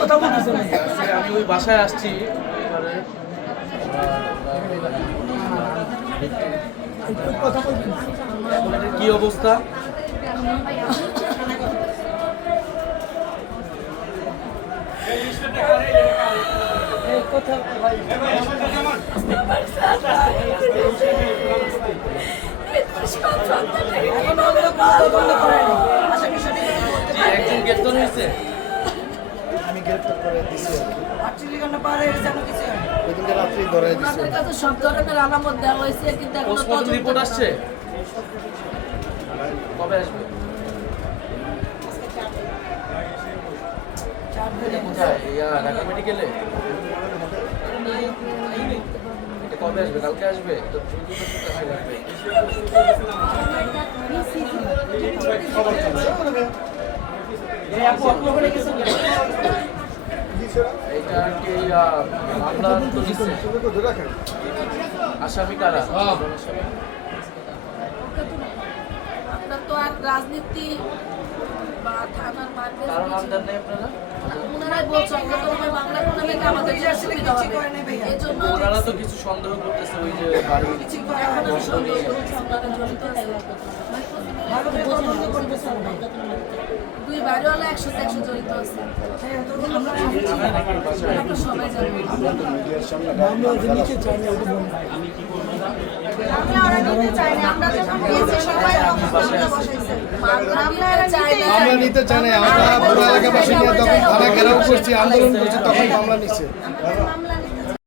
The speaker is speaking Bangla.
কথা বলতেছে না। আমি ওই বাসায় আসছি এবারে কথা বলতেছে এখন এটার কি অবস্থা? এই কথা ভাই এখন আমরা বন্ধ করে আশাকে সঠিক জি, একজন গ্রেপ্তার হয়েছে। আমি গ্রেপ্তার করে দিছি 48 ঘন্টা পার হয়ে জানো কিছু হয় ওই দিনকে রাত্রি ধরে দিছি আমাদের কাছে সব ধরনের আলামত দেওয়া হয়েছে কিন্তু এখনো পোস্টমর্টম রিপোর্ট তদন্ত আসছে, কবে আসবে? এটা কোথায়? ঢাকা মেডিকেলে? এটা কবে আসবে? কালকে আসবে? এটা দ্রুত আসবে। এটা কি মামলা তো নিচ্ছে? আসামি কারা? আপনার তো আর রাজনীতি বা থানার কারো নাম মার্কেট দেন নাই আপনারা? ওনারাই বলছে অজ্ঞাতভাবে মামলা করলে নাকি আমাদের সুবিধা হবে এই জন্য ওনারা তো কিছু সন্দেহ করতেছে ওই যে বাড়ি এখন আমি সন্দেহ করছি আপনারা জড়িত আছে দুই বাড়িওয়ালা 100 জড়িত আছে আমরা সবাই জানি আমরা যে নিচে চাই না ওটা বন্ধ আমি ওরা নিতে চাই না আমরা যখন গিয়েছি সবাই আমরা নিতে চাই না আমরা পুরো এলাকাবাসী নিয়ে তখন থানা ঘেরাও করছি আন্দোলন করছি তখন মামলা নিচ্ছে